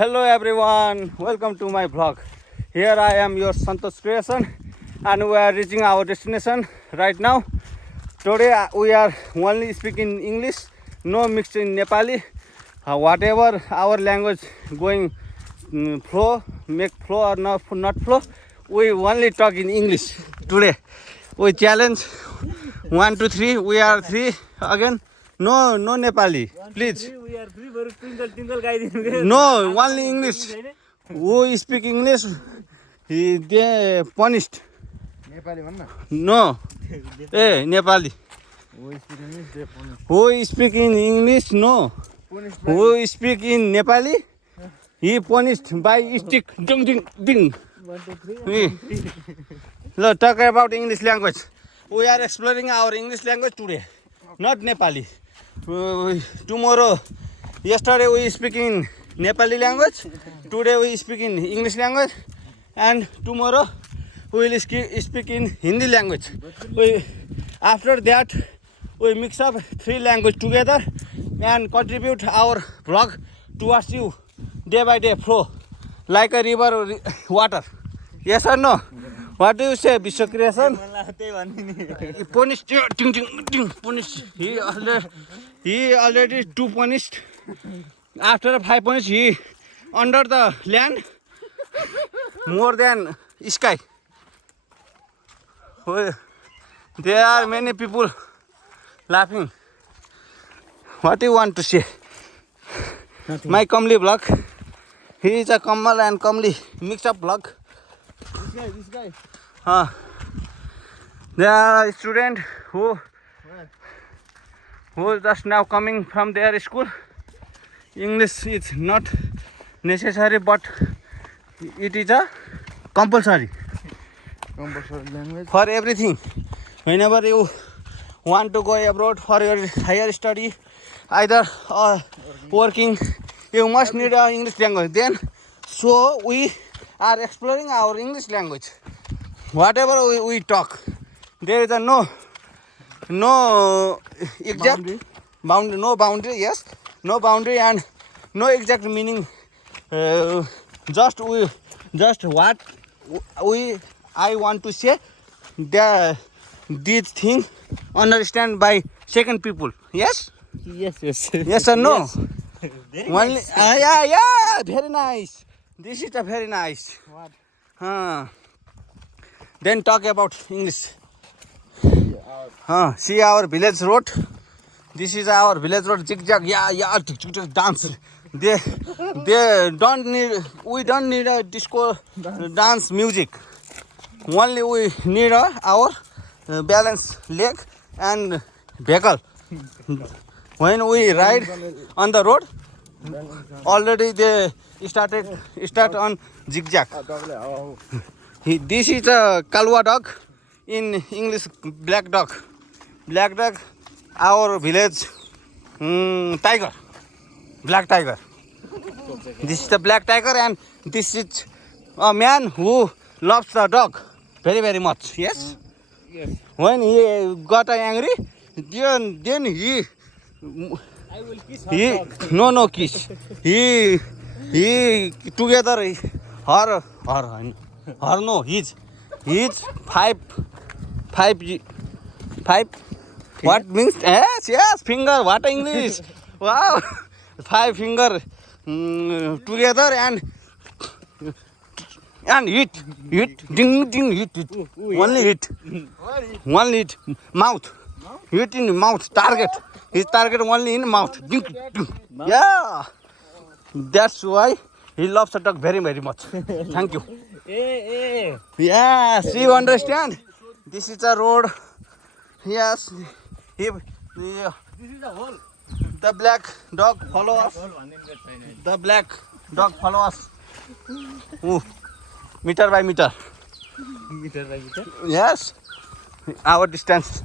Hello everyone, welcome to my vlog. Here I am your Santosh Creation and we are reaching our destination right now. Today we are only speaking English, no mixed in Nepali. Whatever our language going flow, make flow or not flow, we only talk in English today. We challenge 1, 2, 3, we are 3 again. No Nepali, please. No, only English. Who speak English, they punished. No, Nepali. Who speak in English, no. Who speak in Nepali, he punished by stick. Ding, ding, ding. 1, 2, 3. Let's talk about English language. We are exploring our English language today, not Nepali. Tomorrow, yesterday we speak in Nepali language, today we speak in English language, and tomorrow we will speak in Hindi language. After that, we mix up 3 languages together and contribute our vlog towards you day by day flow like a river or water. Yes or no? What do you say, Vishwa Creation? Punished, ding, ding, ding, punished. He already 2 punished. After 5 punished, he under the land more than sky. There are many people laughing. What do you want to say? Nothing. My Kamli vlog. He is a Kamal and Kamli mixed up vlog. This guy. There are a student who is just now coming from their school. English is not necessary, but it is a compulsory Language. for everything. Whenever you want to go abroad for your higher study, either working, you must need our English language. Then, so we are exploring our English language. Whatever we talk, there is a no exact boundary, no boundary, yes, no boundary and no exact meaning. Just what I want to say, this thing understand by second people. Yes, Yes. yes or no? Very Only, nice. yeah, very nice. This is a very nice. What? Then talk about English. See our village road. This is our village road. Zigzag, yeah, dance. They don't need. We don't need a disco dance music. Only we need our balance leg and vehicle. When we ride on the road, already they start on zigzag. This is a Kalwa dog, in English black dog. Black dog, our village tiger, black tiger. This is the black tiger and this is a man who loves the dog very, very much. Yes? Yes. When he got angry, then he I will kiss her dog. no kiss. He together her no his 5 what means yes finger, what English. Wow, 5 finger together and hit ding hit only hit mouth, hit in mouth, target his target only in mouth. Ding. Yeah, that's why he loves the dog very, very much. Thank you. Hey. Yes, you understand? This is a road. Yes, This is the hole. the black dog follow us. The black dog follow us. Meter by meter. Meter by meter. Yes, our distance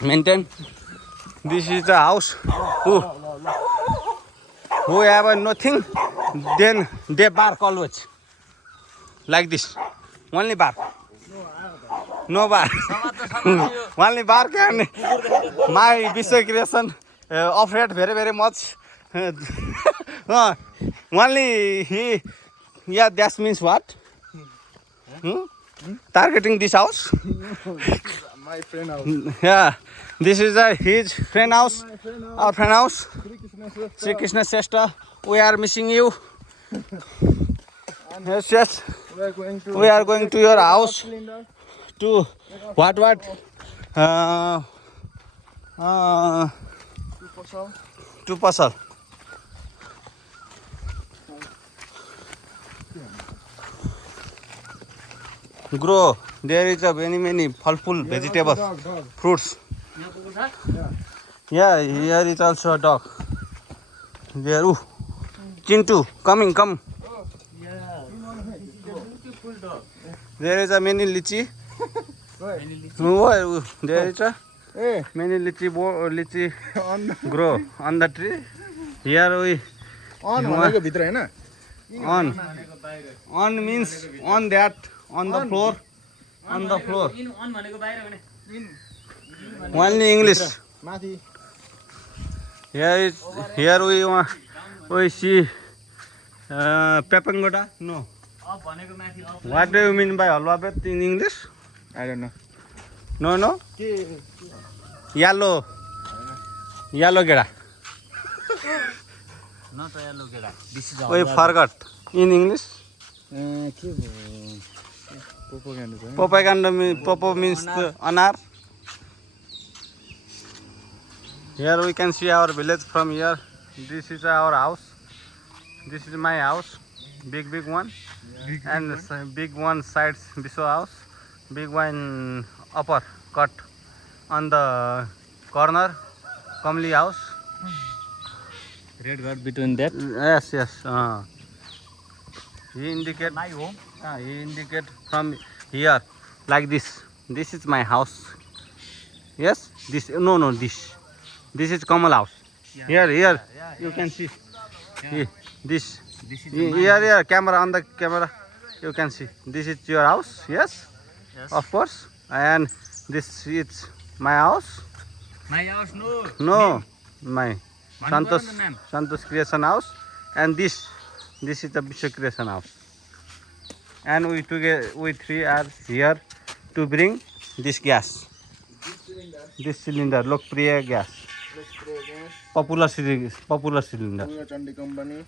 Maintain. This is the house. Who have nothing, then they bark always. Like this. Only bark. No bark. Only bark and my Vishwa Creation afraid very, very much. Only he, yeah, that means what? Targeting this house? My friend house. Yeah, this is his friend house, My friend house. our friend house. Sri Krishna Srestha. Sri Krishna Srestha, we are missing you. Yes, yes. We are going to your house cylinder. to what? To Pasal. To Pasal. Grow. There is a many falful vegetables, Dog. fruits. Yeah, here is also a dog. There, Chintu, come. Yeah. Beautiful dog. There is a many lychee. Right. There is a Hey, many lychee on the grow on the tree. Here we on भनेको भित्र हैन on means on that on the floor On भनेको बाहिर भने. only English. माथि Here we see Pepangoda. No. Up भनेको माथि up. What do you mean by alphabet in English? I don't know. No. के Yellow geda. Not a yellow geda. This is We forgot in English. के भयो propaganda छ Propaganda popo means anar. Here we can see our village from here. This is our house. This is my house, big one, and big one sides Biso house, big one upper cut on the corner, Kamli house. red got between that. Yes. He indicate. My home. He indicate from here like this. This is my house. Yes. This no. This is Kamal house. Yeah. Here. You can see. Yeah. This. This is Here. Camera on the camera. You can see. This is your house. Yes. Yes. Of course. And this is my house. My house no. No. My भन्नु पर्यो नि त, Santosh Creation house. And this is the Bishop Creation house. And we three are here to bring this gas. This cylinder, Lokpriya gas. Popular cylinder. Chandi company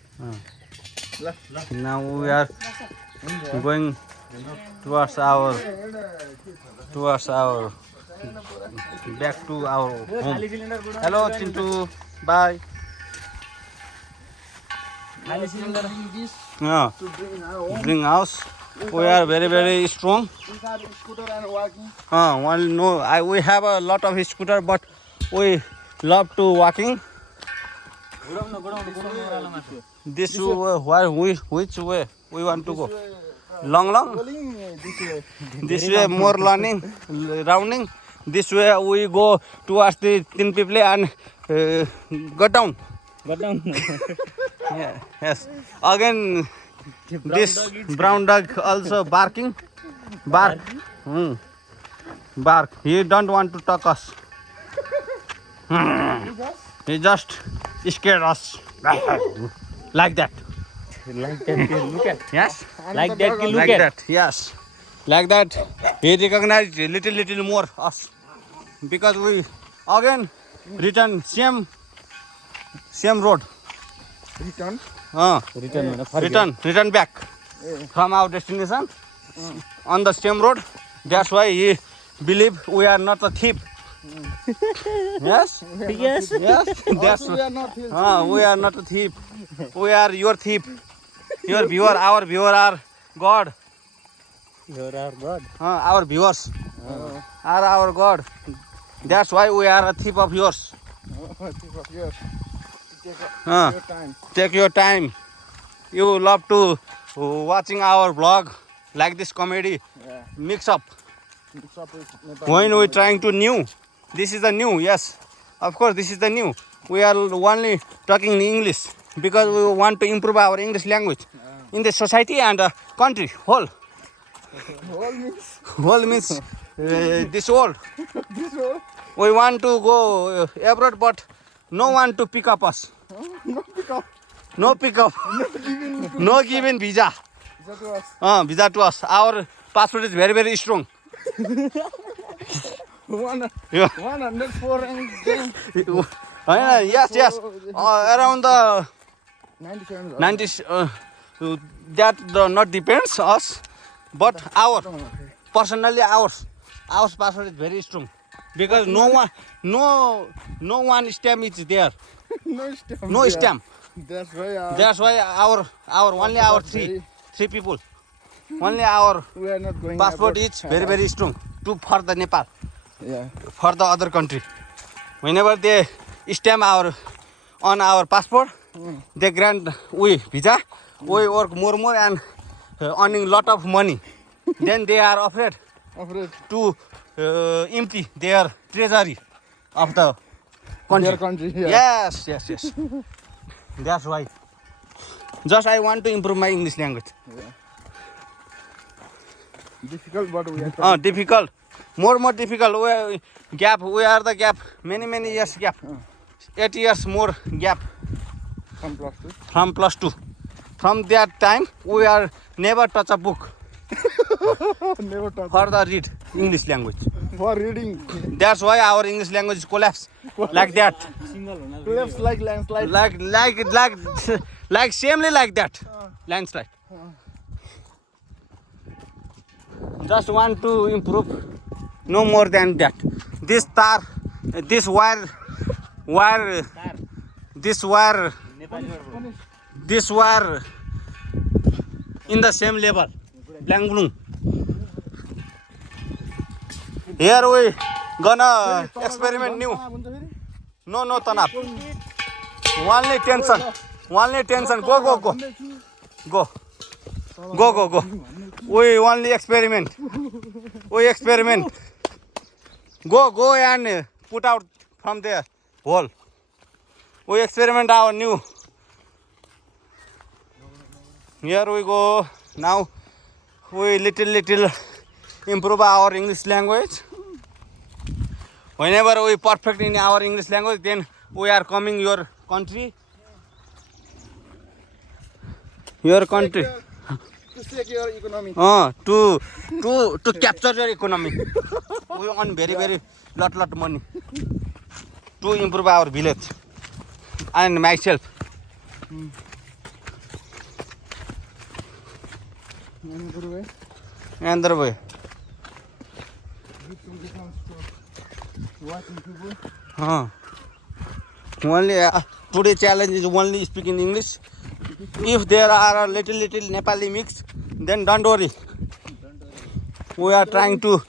Now we are going towards our back to our home. Hello Chintu, bye. खाली cylinder. Yeah, to bring our home. bring house. We are very strong. Inside scooter and walking. We have a lot of scooter, but we love to walking. गुडाउनु. This way, which way we want to go? Long. Rolling this way. This way more learning, rounding. This way we go towards the Tin People and go down. Yeah, yes. Again, this brown dog also barking. Bark. Bark. He don't want to talk us. He just scared us. Like that. Like that, look at. Yes. Like that, look Like at. that. Yes. Like that. He recognized little more us. Because we again return same road. Return. Return back from our destination on the same road. That's why he believe we are not a thief. Yes. Yes. That's Also, we are not here. we are not a thief. We are your thief. Your viewer, our viewer are God. You are God. Our viewers are our God. That's why we are a thief of yours. Yes. Uh, Your time. Take your time. You love to watching our vlog like this comedy Yeah. mix up. Mix up with Nepali. When we trying to new, this is the new. Yes, of course this is the new. We are only talking in English because we want to improve our English language in the society and country whole. Whole means This world. this whole. We want to go abroad, but no one to pick up us. No pick up. No pickup. No given visa. That was Visa to us. Our passport is very, very strong. 104 and then Yes. Around the 97. 90, that not depends us, but our personally our passport is very strong because no one stamp is there, No stamp. no yeah. stamp. That's why Our only our three people, only our we are not going passport abroad. is very, very strong to for the Nepal, Yeah. for the other country. Whenever they stamp on our passport, they grant we visa. We work more and earning lot of money. Then they are afraid Afraid to empty their treasury of the country. their country. Yeah. Yes. That's why. Just I want to improve my English language. Difficult, but we are trying. Difficult. More difficult. We are the gap. Many years gap. 8 years more gap From plus two. from +2. From that time, we are never touch a book Never touch. for the read English language. For reading. That's why our English language is collapse like that. Single हुन Cliffs like landslide. Like samely like that. Landslide. Just want to improve, no more than that. This tar, this wire, this wire, this wire in the same level. Blank blue. Here we gonna experiment new. No tanap. Only tension. Go. We only experiment. Go and put out from there hole. We experiment our new. Here we go. Now we little improve our English language. Whenever we perfect in our English language, then we are coming your country. To save your economy. To capture your economy. We earn very lot money to improve our village and myself. Another way. Another way. Watching people. Only today challenge is only speaking English. If there are a little Nepali mix, then don't worry. We are trying to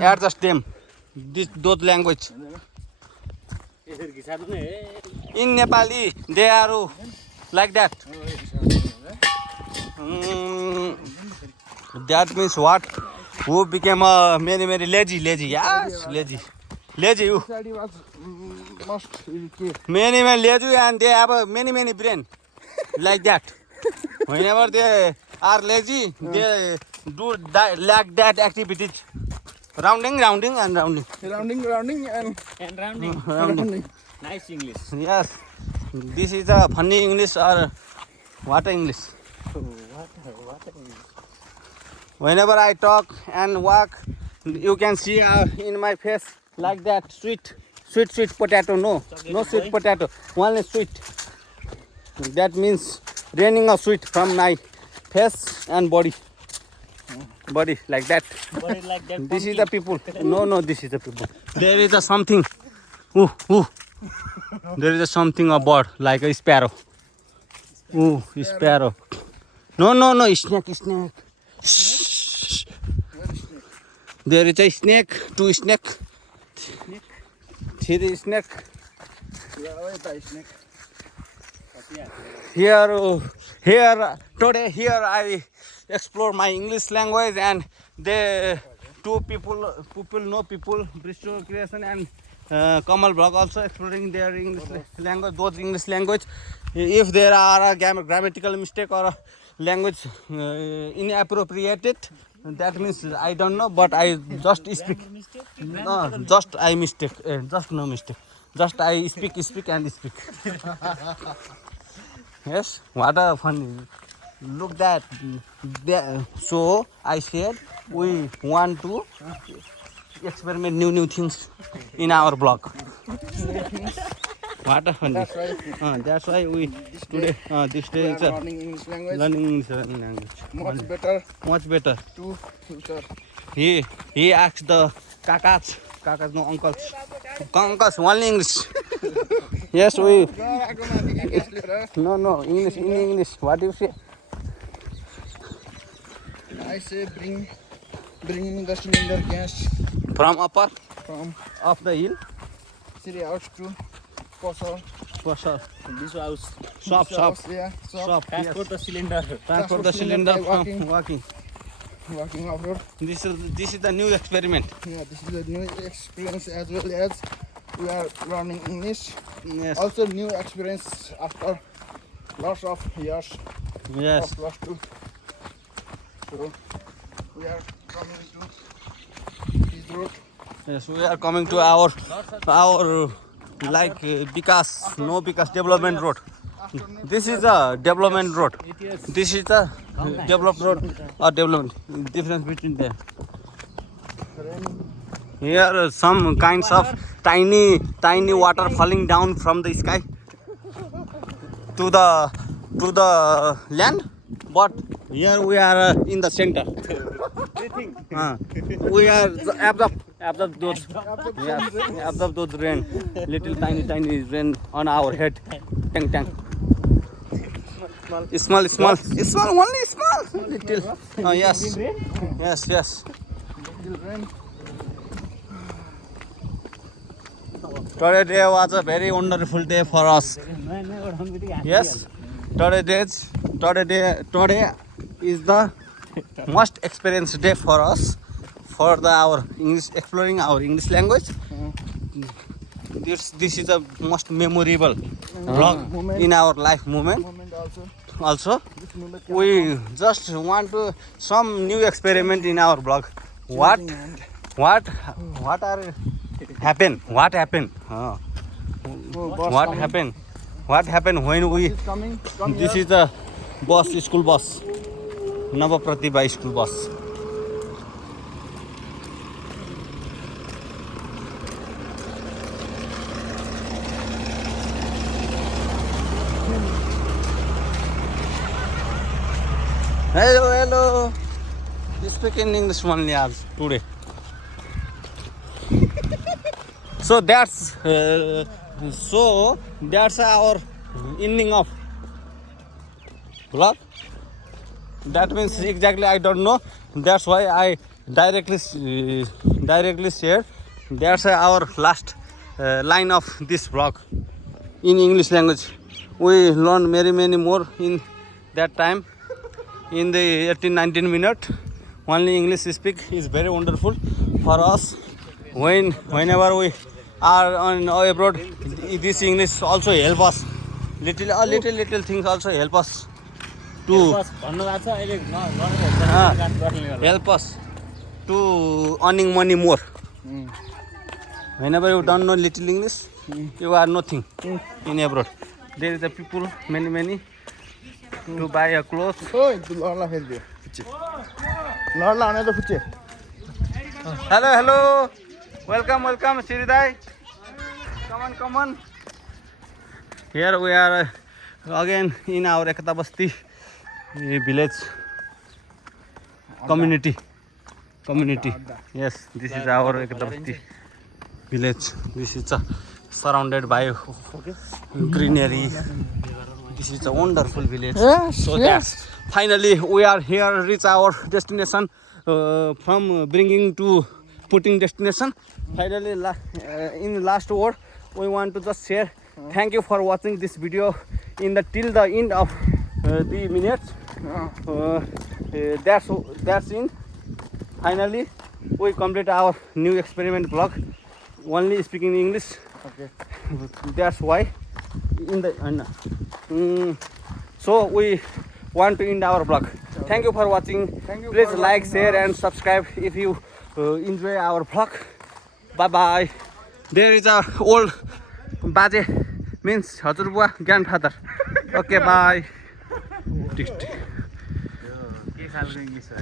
adjust them. Those language. यसरी घिसार्नु नि हे In Nepali, they are like that. That means what? Who became very lazy. Yes, lazy. You. Study was must care. Many lazy and they have many brain like that. Whenever they are lazy, they do like that activities. Rounding and rounding. Rounding and end rounding rounding. Nice English Yes, this is a funny English or what English. Whenever I talk and walk, you can see in my face like that sweet potato. No sweet potato, only sweet. That means raining of sweet from my face and body like that. Body like that This is the people. No, this is the people. There is a something. Ooh. There is a something a bird like a sparrow. Ooh, sparrow. No, snake. Shh. There is a snake, 2 snake, 3 snake. Here today I explore my English language and the 2 people, Bristol Creation and Kamal Blog also exploring their English language, those English language. If there are a grammatical mistake or a language inappropriated, that means I don't know, but I just speak. No, just I mistake, just no mistake. Just I speak and speak. Yes, what a funny. Look that. So I said we want to experiment new things in our blog. What a funny. That's right. That's why we today this We day are is learning English language. learning English language. Much better Much better. to future. He asked the kakas no uncles. Uncles only English. Yes, we. No, English, in English. What do you say? I say bring me the cylinder gas From upper from of the hill. city out to Kosovo. This house. Shop. Yeah, Shop. Transport the cylinder. Transport the cylinder from walking. Walking off road. This is the new experiment. Yeah, this is a new experience as well as we are learning English. Yes. Also new experience after lots of years Yes. of plus two. So we are coming to this road. Yes. We are coming to our like Vikas development road. This is a development road. This is a developed road or development. Difference between them. Here are some kinds of tiny water falling down from the sky to the land. But here we are in the center. We are absorb those. Yes, absorb those rain. Little tiny rain on our head. Tang. Small, only small. Little. Oh yes. Little rain. Today was a very wonderful day for us. Yes. Today is the most experienced day for us for our English, exploring our English language. This is the most memorable vlog in our life moment. Also, This moment we just want to some new experiment in our blog. What happened? What happened? What happened when we? is coming. Come This here. is the school bus, Nava Pratibha school bus. Hello. You speak in English only as today. So that's our ending of vlog. That means exactly I don't know. That's why I directly share. That's our last line of this vlog in English language. We learned many more in that time. In the 18-19 minutes, only English speak is very wonderful for us. Whenever we are on abroad, this English also help us. Little things also help us to help us to earning money more. Whenever you don't know little English, you are nothing in abroad. There is the people many to buy a clothes. Oi, tu lorla heldio. Lorla ane to fuche. Hello. Welcome, Siridai. Come on. Here we are again in our Ekta Basti village community. Yes, this is our Ekta Basti village. This is surrounded by greenery. This is a wonderful village. So that's finally we are here, reach our destination from bringing to putting destination. Finally, in last word, we want to just share. Thank you for watching this video till the end of the minutes. That's in. Finally, we complete our new experiment vlog. Only speaking English. Okay. That's why. So we want to end our vlog. Thank you for watching. Please for like, watching share us. and subscribe if you enjoy our vlog. Bye. There is a old baje means Hazurbuwa grandfather. Okay bye tick tick के खालको English हो रे